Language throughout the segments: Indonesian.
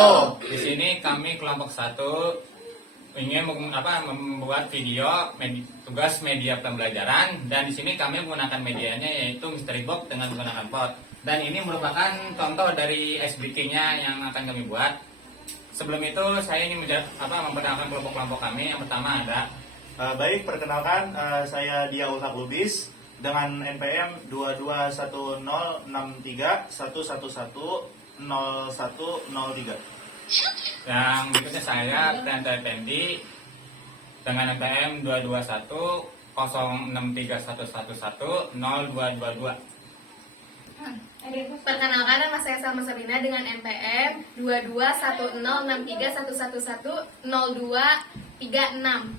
wabarakatuh. Di sini kami kelompok 1 ingin membuat video tugas media pembelajaran, dan di sini kami menggunakan medianya yaitu Mystery Box dengan menggunakan pot. Dan ini merupakan contoh dari SBK-nya yang akan kami buat. Sebelum itu saya ingin memperkenalkan kelompok-kelompok kami. Yang pertama ada Baik, perkenalkan saya Diaul Haq Lubis dengan NPM 221063110103. yang berikutnya saya Priyanta Effendi dengan NPM 2210631110222. Perkenalkan, nama saya Salma Sabina dengan NPM 221063110236.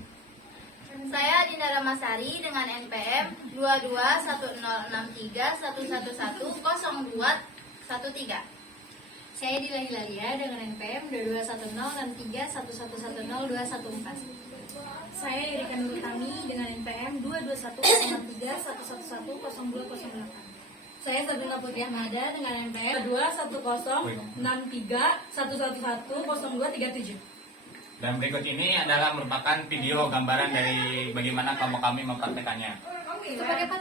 Saya Dinda Ramasari dengan NPM 221631110213. Saya Dila Hilalia dengan NPM 221063111014. Saya Lirikan Nurutami dengan NPM 221063111028. Saya Sabrina Putri Ahmada dengan NPM 2106311100237. Dan berikut ini adalah merupakan video gambaran dari bagaimana kelompok kami mempraktekannya. Itu pakai apa?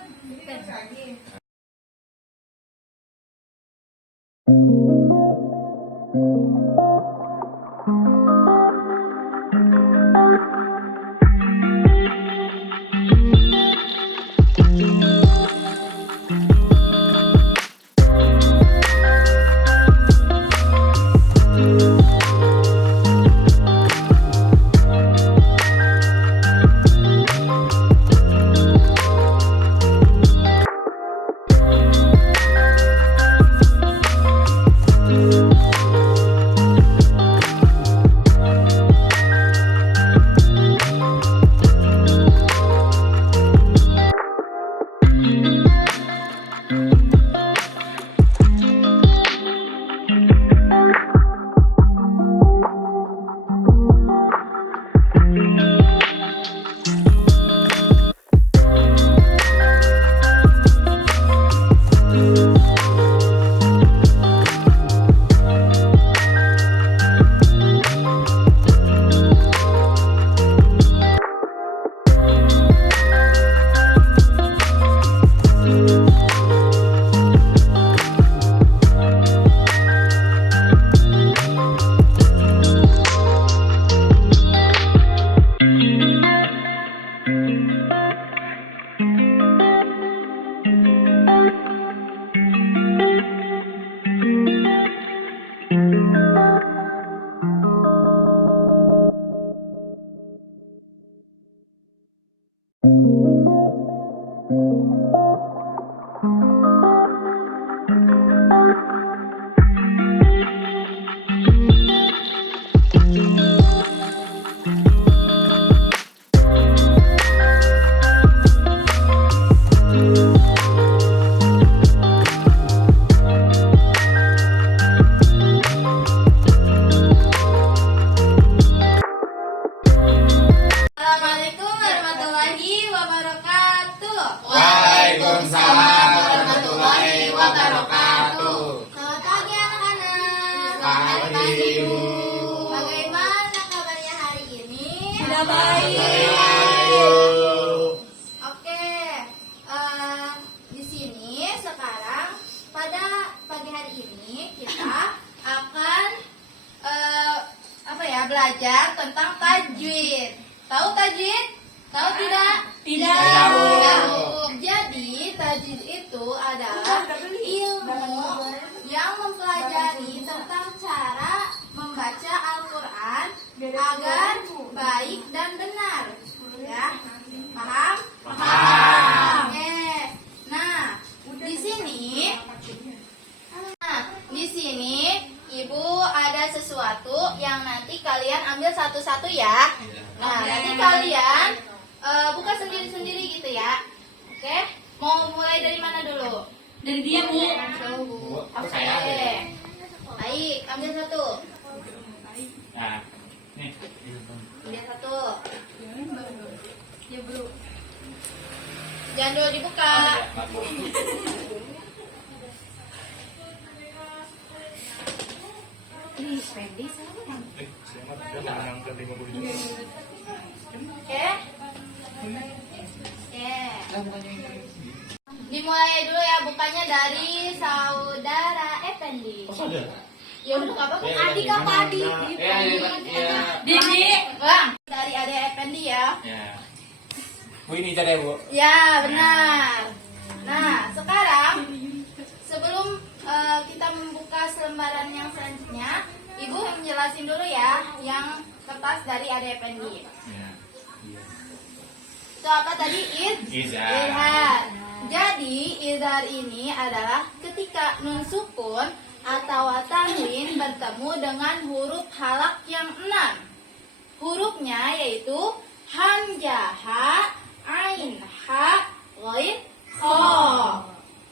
Assalamualaikum warahmatullahi wabarakatuh. Waalaikumsalam warahmatullahi wabarakatuh. Selamat pagi anak-anak. Pagi, Ibu. Bagaimana kabarnya hari ini? Sudah baik. Oke, di sini sekarang pada pagi hari ini kita akan belajar tentang tajwid. Tahu tajwid? Tahu tidak? Tidak. Tahu. Jadi tajwid itu adalah ilmu yang mempelajari tentang cara membaca Al-Quran agar baik dan benar. Ya, paham? Paham. Oke. Nah, di sini Ibu ada sesuatu yang nanti kalian ambil satu-satu ya. Nah, nanti kalian buka sendiri-sendiri gitu ya. Oke? Mau mulai dari mana dulu? Dari dia, Bu. Oke. Baik, ambil satu. Nah, nih. Ambil satu. Ya, Bro. Jangan dulu dibuka. Pendi sama. Oke. Dimulai dulu ya, bukannya dari saudara Effendi. Ya udah nggak apa-apa. Adik apa adik? Didi, bang. Dari adik Effendi ya. Ya. Bu ini cara Bu. Ya benar. Nah sekarang sebelum kita membuka selembaran yang selanjutnya, Ibu menjelasin dulu ya yang kertas dari adik Effendi. Ya. Itu apa tadi? Izhar. Izhar. Jadi izhar ini adalah ketika nun sukun atau tanwin bertemu dengan huruf halak yang 6. Hurufnya yaitu hamzah, ha, ain, ha, ghain, kha.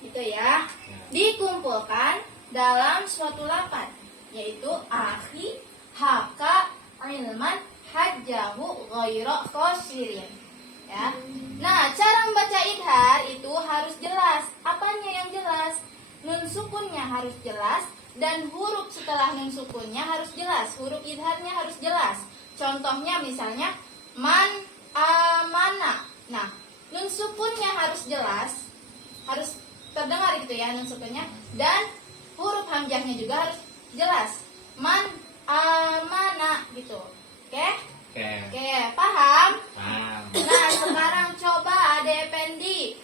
Gitu ya. Dikumpulkan dalam suatu lapan yaitu akhi, haka, ilman, hajjahu, ghaira khosirin. Ya. Nah, cara membaca idhar itu harus jelas. Apanya yang jelas? Nun sukunnya harus jelas dan huruf setelah nun sukunnya harus jelas. Huruf idharnya harus jelas. Contohnya misalnya man, amana. Nah, nun sukunnya harus jelas, harus terdengar gitu ya nun sukunnya, dan huruf hamzahnya juga harus jelas. Man, amana gitu. Oke? Oke, paham? Paham. Nah, sekarang coba Ade Effendi.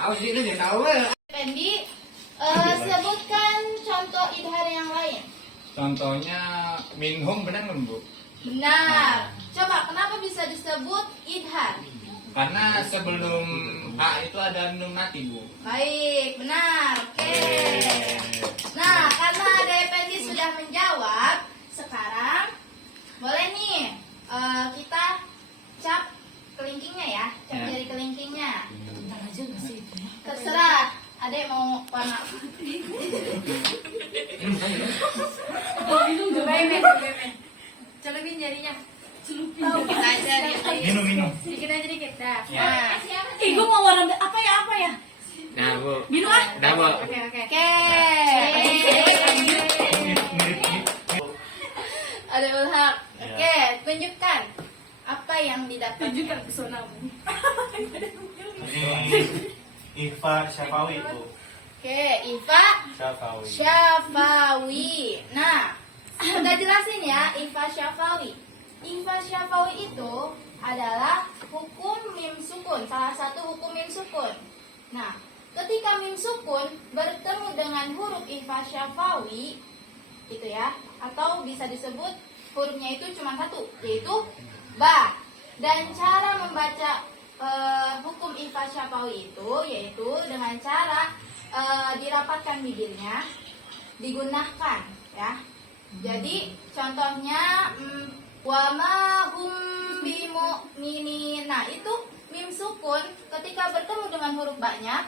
Aku sih ini tahu. Effendi, sebutkan contoh idhar yang lain. Contohnya minhum benar nggak Bu? Benar. Coba, kenapa bisa disebut idhar? Karena sebelum H itu ada nun mati Bu. Baik, benar. Oke. Nah, karena Ade Effendi sudah menjawab, sekarang boleh nih kita cap kelingkingnya ya, cap Ya. jari kelingkingnya. Bentar aja nggak sih? Terserah, Ade mau warna. Celupin jarinya. Celupin aja dikit. Minum. Dikit aja dikit dah. Ya. Ih, gue mau warna apa ya? Nah Bu. Biru ah. Dah Bu. Oke. Oke. Ada Ulhak. Oke, tunjukkan apa yang didapatkan. Tunjukkan pesonamu. Ifa Syafawi itu. Oke, Ifa Syafawi. Syafawi. Nah, kita jelasin ya Ifa Syafawi. Ifa Syafawi itu adalah hukum mim sukun, salah satu hukum mim sukun. Nah, ketika mim sukun bertemu dengan huruf Ifa Syafawi, gitu ya, atau bisa disebut hurufnya itu cuma satu, yaitu ba. Dan cara membaca hukum Ifa Syafawi itu yaitu dengan cara dirapatkan bibirnya, digunakan ya. Jadi contohnya wa ma hum bimu'minin. Nah, itu mim sukun ketika bertemu dengan huruf ba-nya,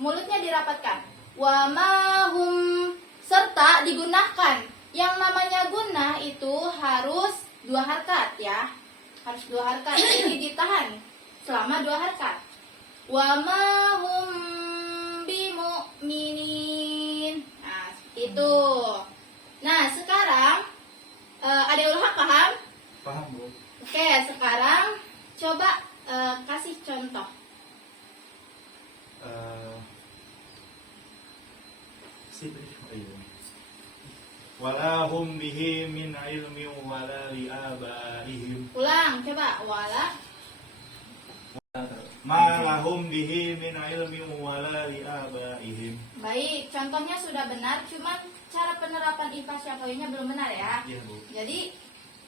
mulutnya dirapatkan. Wa ma hum, serta digunakan. Yang namanya gunah itu harus 2 harkat ya. Harus 2 harkat. Jadi ditahan selama 2 harkat. Wa ma hum bimu'minin. Nah, seperti itu. Nah, sekarang ada Ulhak paham? Paham Bu? Oke, sekarang coba kasih contoh. Walahum bihi min ilmi wala li abaihim. Ulang, coba. Wala. Ma lahum bihi min ilmi wala li abaihim. Baik, contohnya sudah benar, cuman cara penerapan Ifa Syafawinya belum benar ya. Iya Bu. Jadi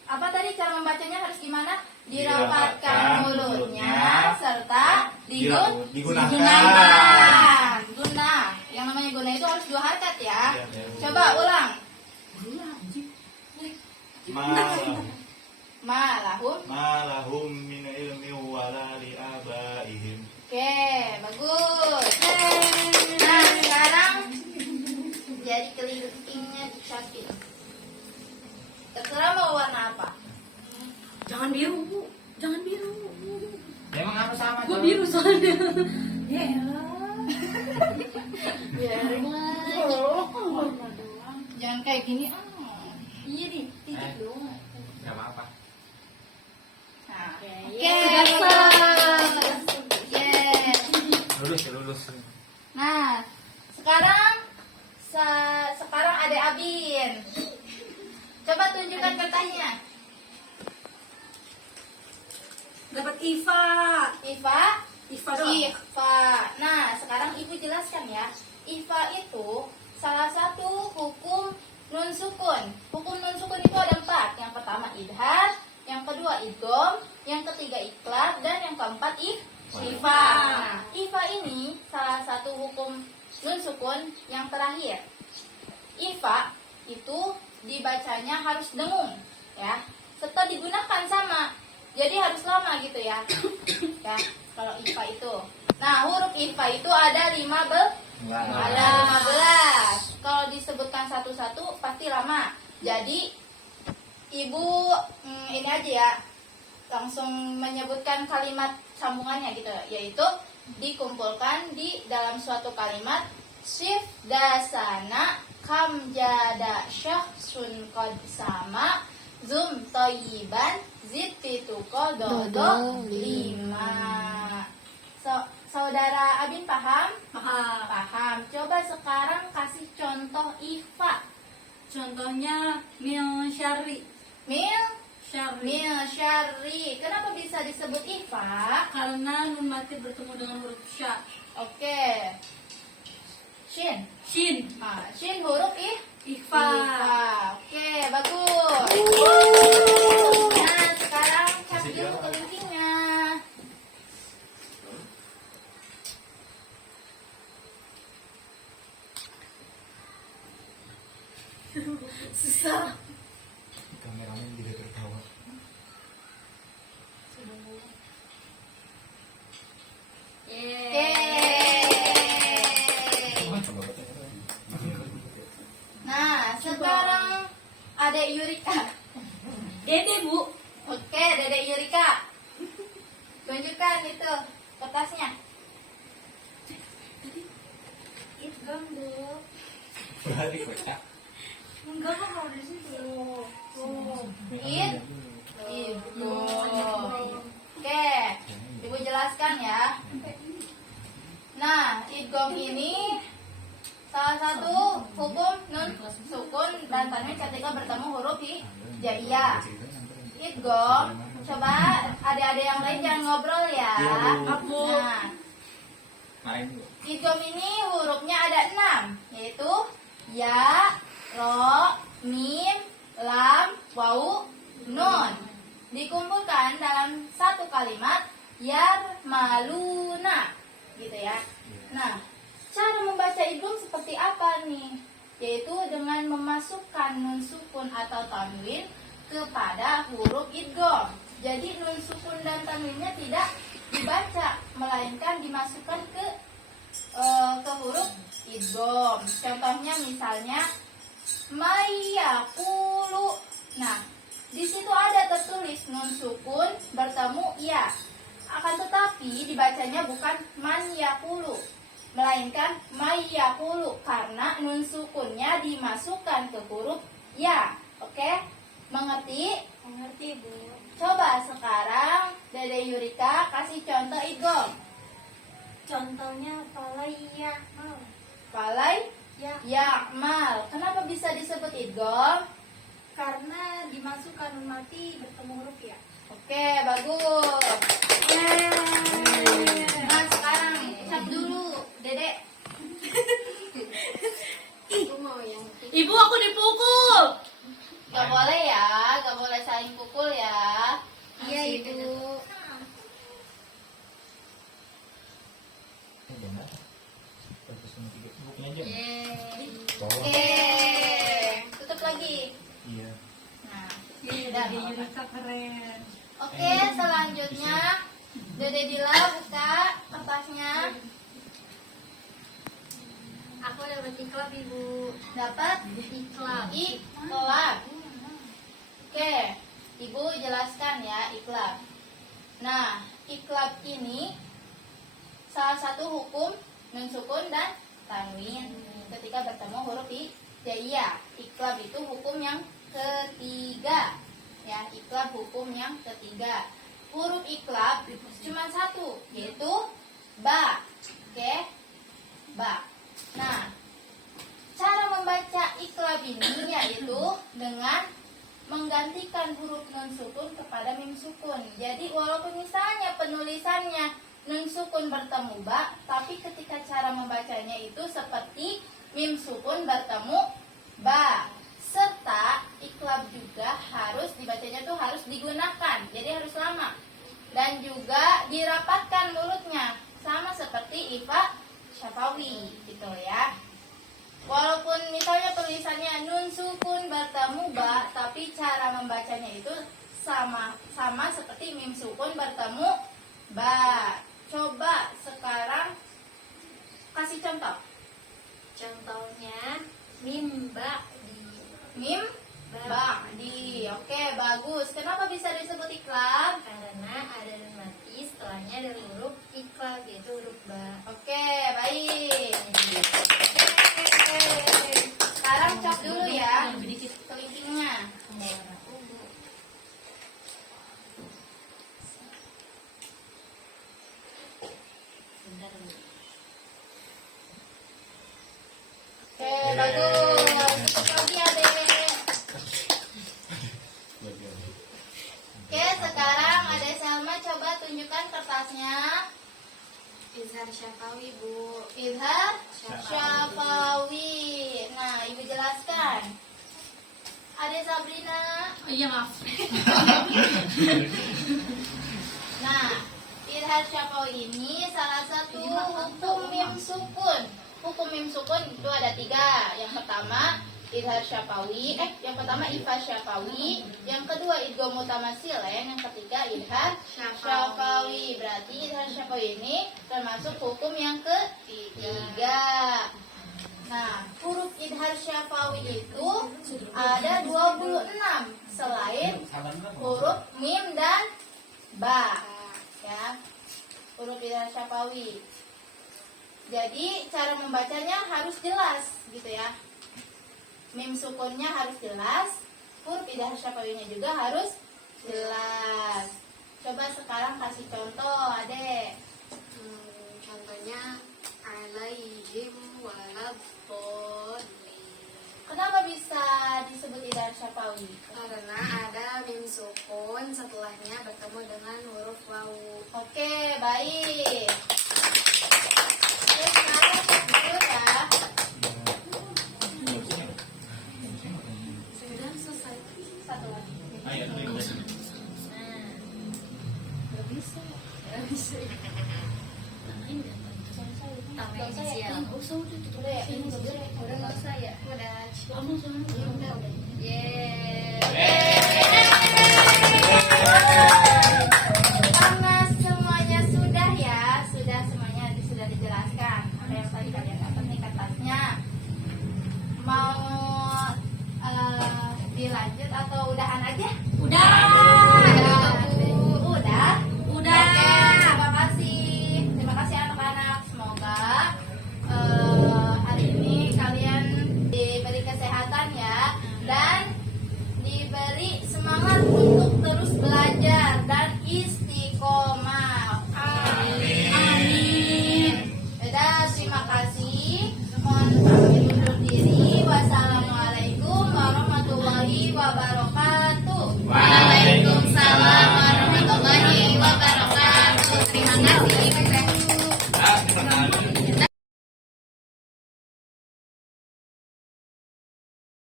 apa tadi cara membacanya harus gimana? Dirapatkan Dirapatkan mulutnya serta digunakan. digunakan. Guna. Yang namanya guna itu harus 2 harkat ya. Iya. Coba ulang. Ma Malahum. lahum min ilmi wala li abaihim. Oke, bagus. Nah, sekarang jadi kelingkingnya dicapin. Terserah mau warna apa. Jangan biru, Bu. Jangan biru. Emang harus sama Gue Cok? biru soalnya. Ya elah. Ya Jangan kayak gini. Iya nih, titik dong. Nggak apa-apa. Nah, oke. Sudah Yes. Lulus. Nah, sekarang sekarang ada Abin. Coba tunjukkan kertasnya. Dapat Iva. Iva. Iva doang. Iva. Nah, sekarang Ibu jelaskan ya. Iva itu salah satu hukum nun sukun. Hukum nun sukun itu ada 4. Yang pertama idhar, yang kedua idgham, yang ketiga iklab, dan yang keempat ifa. Ifa ini salah satu hukum nun sukun yang terakhir. Ifa itu dibacanya harus dengung, ya. Serta digunakan sama. Jadi harus lama gitu ya. Ya, kalau ifa itu. Nah, huruf ifa itu ada 15. Ada 15. Kalau disebutkan satu-satu pasti lama. Jadi Ibu ini aja ya, langsung menyebutkan kalimat sambungannya gitu, yaitu dikumpulkan di dalam suatu kalimat sif dasana kam jada syahsun qad sama zum toyiban zid fituko dodo 5. Saudara Abin paham? Paham. Coba sekarang kasih contoh ifa. Contohnya Mil Syari. Mil syari. Kenapa bisa disebut ifa? Karena nun mati bertemu dengan huruf sya. Oke. Shin. Shin. Shin huruf Ifa. Oke, bagus. Nah, sekarang cap dulu kelingkingnya. Susah. Kameramen tidak tertawa. Nah, sekarang Adek Yurika. Dede, Bu. Oke, Dedek Yurika. Tunjukkan itu kertasnya. Idgham, Bu. Berarti kocak. Enggak kan kalau di situ. Tuh. Ibu. Oke, Ibu jelaskan ya. Nah, idgham ini salah satu hukum nun sukun dan tanwin ketika bertemu huruf hijaiyah. Idgham, coba adik-adik yang lain jangan ngobrol ya. Nah, Marahin Bu. idgham ini hurufnya ada 6, yaitu ya, ro, mim, lam, wawu, nun. Dikumpulkan dalam satu kalimat yarmaluna, gitu ya. Nah, cara membaca idgham seperti apa nih? Yaitu dengan memasukkan nun sukun atau tanwin kepada huruf idgham. Jadi nun sukun dan tanwinnya tidak dibaca, melainkan dimasukkan ke huruf idgham. Contohnya misalnya mayakulu. Nah, di situ ada tertulis nun sukun bertemu ya. Akan tetapi dibacanya bukan man yakulu, melainkan mayakulu karena nun sukunnya dimasukkan ke huruf ya. Oke? Mengerti? Mengerti, Bu. Coba sekarang Dede Yurika kasih contoh idgham. Contohnya palaya. Palai Ya, yakmal. Kenapa bisa disebut idgham? karena dimasukkan nun mati bertemu huruf ya. Oke, bagus. Nah, sekarang cap dulu, Dedek. Ibu, aku dipukul. Gak boleh ya, gak boleh saling pukul ya. Iya, Ibu. Oke, tutup lagi. Iya. Nah, sudah. Yurika keren. Oke, selanjutnya Dede Dila buka kertasnya. Aku dapat iklab, Ibu. Dapat Iklab. iklab. Oke, Ibu jelaskan ya iklab. Nah, iklab ini salah satu hukum nun sukun dan tanwin ketika bertemu huruf Jadi ya, iklab itu hukum yang ketiga. Ya, iklab hukum yang ketiga. Huruf iklab cuma satu, yaitu ba. Oke? Ba. Nah, cara membaca iklab ini yaitu dengan menggantikan huruf nun sukun kepada mim sukun. Jadi walaupun misalnya penulisannya nun sukun bertemu ba, tapi ketika cara membacanya itu seperti mim sukun bertemu ba. Serta iklab juga harus dibacanya tuh harus digunakan, jadi harus lama. Dan juga dirapatkan mulutnya, sama seperti ifa syafawi gitu ya. Walaupun misalnya tulisannya nun sukun bertemu ba, tapi cara membacanya itu sama seperti mim sukun bertemu ba. Coba sekarang kasih contoh. Contohnya mim Mim ba'di. Oke, bagus. Kenapa bisa disebut iklab? karena ada nun mati setelahnya ada huruf iklab yaitu huruf ba. Oke, baik. Sekarang cap dulu ya kelingkingnya. Oke, bagus. Cukup lagi adek. Oke, sekarang adek Salma coba tunjukkan kertasnya. Izhar syafawi, Bu. Izhar syafawi. Nah, ibu jelaskan. Adek Sabrina. Iya maaf. Nah, izhar syafawi ini salah satu hukum mim sukun. Hukum mim sukun itu ada 3. Yang pertama izhar syafawi, yang pertama ifa syafawi, yang kedua idgham mutamatsilain, yang ketiga izhar syafawi. Berarti izhar syafawi ini termasuk hukum yang ketiga. Nah, huruf izhar syafawi itu ada 26 selain huruf mim dan ba. Ya. Huruf izhar syafawi. Jadi cara membacanya harus jelas gitu ya. Mim sukunnya harus jelas, huruf izhar syafawinya juga harus jelas. Coba sekarang kasih contoh, Adek. Contohnya alaihim waladhdallin. Kenapa bisa disebut izhar syafawi? Karena ada mim sukun setelahnya bertemu dengan huruf wawu. Oke, baik. Oke, sekarang cek dulu ya. Sudah selesai. Satu lagi. Ayo, Tambah inisial. Udah ya, ini udah nggak usah ya. Udah. Udah. Yeay. Yeay.